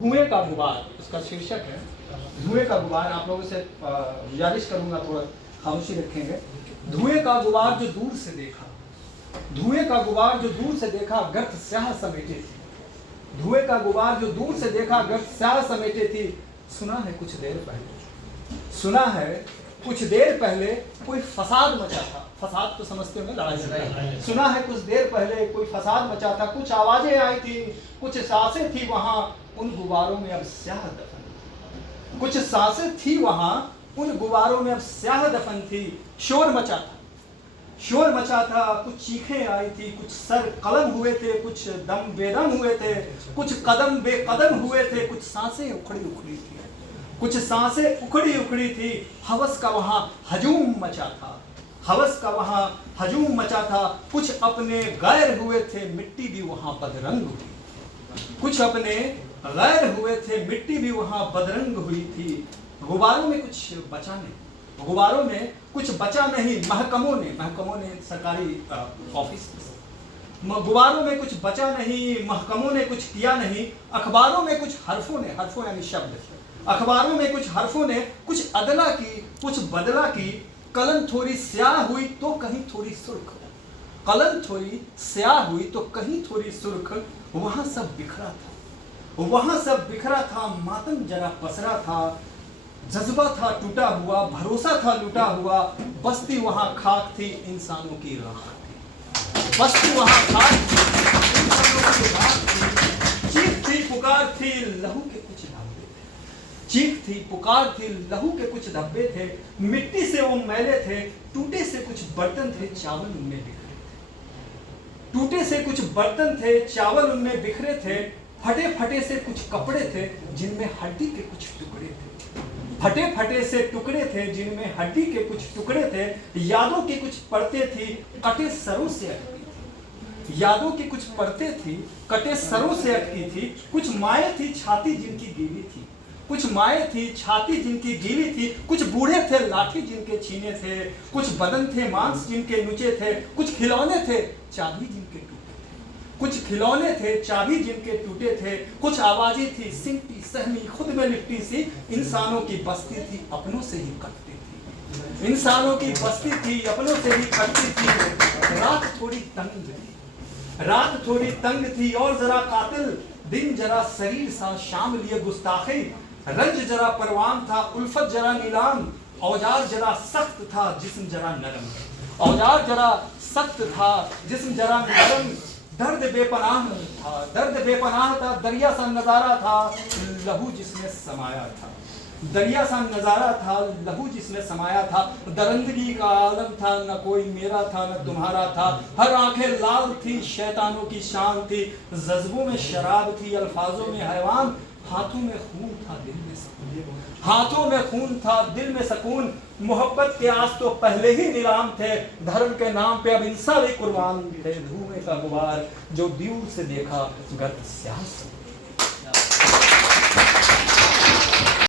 धुएं का गुबार उसका शीर्षक है। धुएं का गुबार। आप लोगों से गुजारिश करूंगा थोड़ा खामोशी रखेंगे। धुएं का गुबार जो दूर से देखा, धुएं का गुबार जो दूर से देखा गर्त स्याह समेटे थी। धुएं का गुबार जो दूर से देखा गर्त स्याह समेटे थी। सुना है कुछ देर पहले, सुना है कुछ देर पहले कोई फसाद मचा था। फसाद तो समझते हो, लड़ाई झगड़ा। सुना है कुछ देर पहले कोई फसाद मचा था। कुछ आवाजें आई थी, कुछ सांसें थी वहां, उन गुबारों में अब स्याह दफन। कुछ सांसें थी वहां, उन गुबारों में अब स्याह दफन थी। शोर मचा था, शोर मचा था। कुछ चीखें आई थी, कुछ सर कलम हुए थे, कुछ दम बेदम हुए थे, कुछ कदम बेकदम हुए थे, कुछ सांसें उखड़ी उखड़ी थी, कुछ सांसें उखड़ी उखड़ी थी। हवस का वहां हजूम मचा था, हवस का वहां हजूम मचा था। कुछ अपने गैर हुए थे, मिट्टी भी वहां बदरंग हुई। कुछ अपने गैर हुए थे, मिट्टी भी वहां बदरंग हुई थी। गुबारों में कुछ बचा नहीं, गुबारों में कुछ बचा नहीं। महकमों ने सरकारी ऑफिस, गुबारों में कुछ बचा नहीं। महकमों ने कुछ किया नहीं। अखबारों में कुछ हरफों ने, हरफों यानी शब्द, अखबारों में कुछ हरफों ने कुछ अदला की, कुछ बदला की। कलम थोड़ी स्याह हुई तो कहीं थोड़ी सुर्ख, कलम थोड़ी स्याह हुई तो कहीं थोड़ी सुर्ख। वहां सब बिखरा था, वहां सब बिखरा था। मातम जरा पसरा था, जज्बा था टूटा हुआ, भरोसा था लूटा हुआ। बस्ती वहां खाक थी, इंसानों की राख थी। बस्ती वहां खाक थी, इंसानों की राख थी। चीख थी पुकार थी, लहू के कुछ धब्बे थे। चीख थी पुकार थी, लहू के कुछ धब्बे थे। मिट्टी से वो मैले थे, टूटे से कुछ बर्तन थे, चावल उनमें बिखरे थे। टूटे से कुछ बर्तन थे, चावल उनमें बिखरे थे। फटे फटे से कुछ कपड़े थे, जिनमें हड्डी के कुछ टुकड़े थे। फटे फटे से टुकड़े थे, जिनमें हड्डी के कुछ टुकड़े थे। यादों की कुछ परतें थी, कटे सरों से अटकी थी। यादों की कुछ परतें थी, कटे सरों से अटकी थी। कुछ माएँ थी छाती जिनकी गीली थी, कुछ माएँ थी छाती जिनकी गीली थी। कुछ बूढ़े थे लाठी जिनके छीने थे, कुछ बदन थे मांस जिनके नुचे थे। कुछ खिलौने थे चाबी जिनके टूटे थे, कुछ खिलौने थे चाबी जिनके टूटे थे। कुछ आवाजें थी सिमटी सहमी खुद में लिपटी सी। इंसानों की बस्ती थी अपनों से ही कटती थी, इंसानों की बस्ती थी अपनों से ही कटती थी। रात थोड़ी तंग थी, रात थोड़ी तंग थी और जरा कातिल। दिन जरा शरीर सा, शाम लिए गुस्ताखी। रंज जरा परवान था, उल्फत जरा नीलाम। औजार जरा सख्त था, जिस्म जरा नरम। औजार जरा सख्त था, जिस्म जरा नरम। दर्द बेपनाह था, दर्द बेपनाह था। दरिया सा नजारा था, लहू जिसमें समाया था। दरिया सा नजारा था, लहू जिसमें समाया था। दरंदगी का आलम था, न कोई मेरा था न तुम्हारा था। हर आंखें लाल थी, शैतानों की शान थी। जज्बों में शराब थी, अल्फाजों में हैवान। हाथों में खून था, दिल में सुकून, हाथों में खून था, दिल में सुकून। मोहब्बत के आस तो पहले ही नीलाम थे, धर्म के नाम पे अब इंसान भी कुर्बान थे। धुएं का गुबार जो दूर से देखा गर्त स्याह